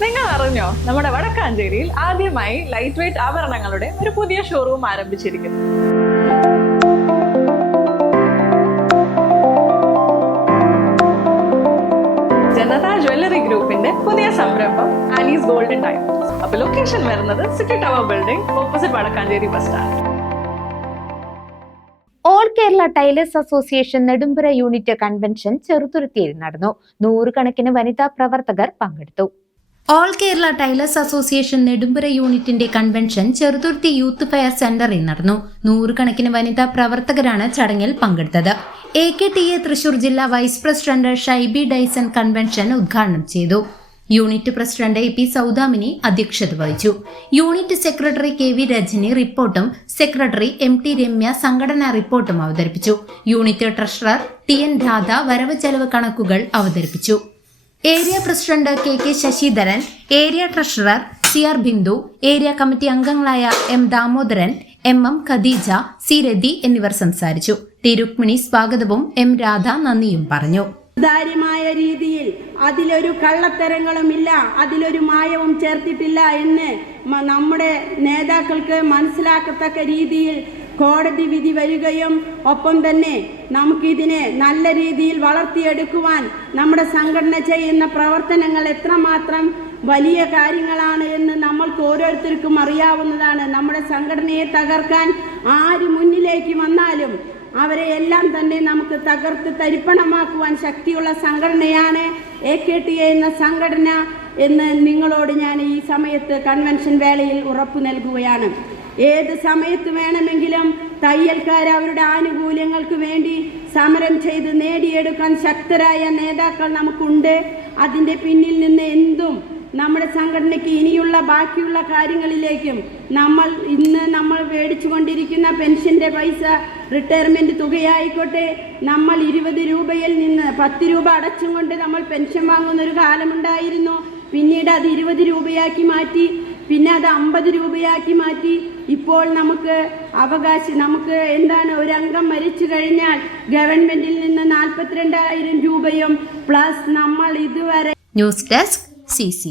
നിങ്ങൾ അറിഞ്ഞോ, നമ്മുടെ വടക്കാഞ്ചേരിയിൽ ആദ്യമായി ലൈറ്റ് വെയ്റ്റ് ആഭരണങ്ങളുടെ ഒരു പുതിയ ഷോറൂം ആരംഭിച്ചിരിക്കുന്നു. ജനത ജ്വല്ലറി ഗ്രൂപ്പിന്റെ പുതിയ സംരംഭം ആലീസ് ഗോൾഡൻ ഡയമണ്ട്സ്. അപ്പൊ ലൊക്കേഷൻ വരുന്നത് city tower building opposite Vadakkanchery bus stand. All Kerala tailors association Nedumpura unit convention ചെറുതുരുത്തിയിൽ നടന്നു. 100 കണക്കിന് വനിതാ പ്രവർത്തകർ പങ്കെടുത്തു. All Kerala tailors association Nedumpura യൂണിറ്റിന്റെ കൺവെൻഷൻ ചെറുതുരുത്തി യൂത്ത് ഫെയർ സെന്ററിൽ നടന്നു. 100 കണക്കിന് വനിതാ പ്രവർത്തകരാണ് ചടങ്ങിൽ പങ്കെടുത്തത്. AKTA തൃശൂർ ജില്ലാ vice president Shaibi Dyson convention ഉദ്ഘാടനം ചെയ്തു. യൂണിറ്റ് പ്രസിഡന്റ് AP സൗദാമിനി അധ്യക്ഷത വഹിച്ചു. യൂണിറ്റ് സെക്രട്ടറി KV രജനി റിപ്പോർട്ടും സെക്രട്ടറി MT രമ്യ സംഘടനാ റിപ്പോർട്ടും അവതരിപ്പിച്ചു. യൂണിറ്റ് ട്രഷറർ TN രാധ വരവ് ചെലവ് കണക്കുകൾ അവതരിപ്പിച്ചു. Area president KK Sasidharan, area treasurer CR Bindu, area committee അംഗങ്ങളായ M Damodaran, MM Khadeeja, C Rathi എന്നിവർ സംസാരിച്ചു. T രുക്മിണി സ്വാഗതവും M രാധ നന്ദിയും പറഞ്ഞു. സുതാര്യമായ രീതിയിൽ അതിലൊരു കള്ളത്തരങ്ങളുമില്ല, അതിലൊരു മായവും ചേർത്തിട്ടില്ല എന്ന് നമ്മുടെ നേതാക്കൾക്ക് മനസ്സിലാക്കത്തക്ക രീതിയിൽ കോടതി വിധി വരികയും ഒപ്പം തന്നെ നമുക്കിതിനെ നല്ല രീതിയിൽ വളർത്തിയെടുക്കുവാൻ നമ്മുടെ സംഘടന ചെയ്യുന്ന പ്രവർത്തനങ്ങൾ എത്രമാത്രം വലിയ കാര്യങ്ങളാണ് എന്ന് നമ്മൾക്ക് ഓരോരുത്തർക്കും അറിയാവുന്നതാണ്. നമ്മുടെ സംഘടനയെ തകർക്കാൻ ആര് മുന്നിലേക്ക് വന്നാലും അവരെ എല്ലാം തന്നെ നമുക്ക് തകർത്ത് തരിപ്പണമാക്കുവാൻ ശക്തിയുള്ള സംഘടനയാണ് AKTA എന്ന സംഘടന എന്ന് നിങ്ങളോട് ഞാൻ ഈ സമയത്ത് കൺവെൻഷൻ വേളയിൽ ഉറപ്പു നൽകുകയാണ്. ഏത് സമയത്ത് വേണമെങ്കിലും തയ്യൽക്കാർ അവരുടെ ആനുകൂല്യങ്ങൾക്ക് വേണ്ടി സമരം ചെയ്ത് നേടിയെടുക്കാൻ ശക്തരായ നേതാക്കൾ നമുക്കുണ്ട്. അതിൻ്റെ പിന്നിൽ നിന്ന് എന്തും നമ്മുടെ സംഘടനയ്ക്ക് ഇനിയുള്ള ബാക്കിയുള്ള കാര്യങ്ങളിലേക്കും ഇന്ന് നമ്മൾ മേടിച്ചു കൊണ്ടിരിക്കുന്ന പെൻഷൻ്റെ പൈസ റിട്ടയർമെൻറ്റ് തുകയായിക്കോട്ടെ, നമ്മൾ 20 രൂപയിൽ നിന്ന് 10 രൂപ അടച്ചും കൊണ്ട് നമ്മൾ പെൻഷൻ വാങ്ങുന്നൊരു കാലമുണ്ടായിരുന്നു. പിന്നീട് അത് 20 രൂപയാക്കി മാറ്റി, പിന്നെ അത് 50 രൂപയാക്കി മാറ്റി. ഇപ്പോൾ നമുക്ക് ഒരംഗം മരിച്ചു കഴിഞ്ഞാൽ ഗവൺമെന്റിൽ നിന്ന് 42,000 രൂപയും പ്ലസ് നമ്മൾ ഇതുവരെ. News desk CCV.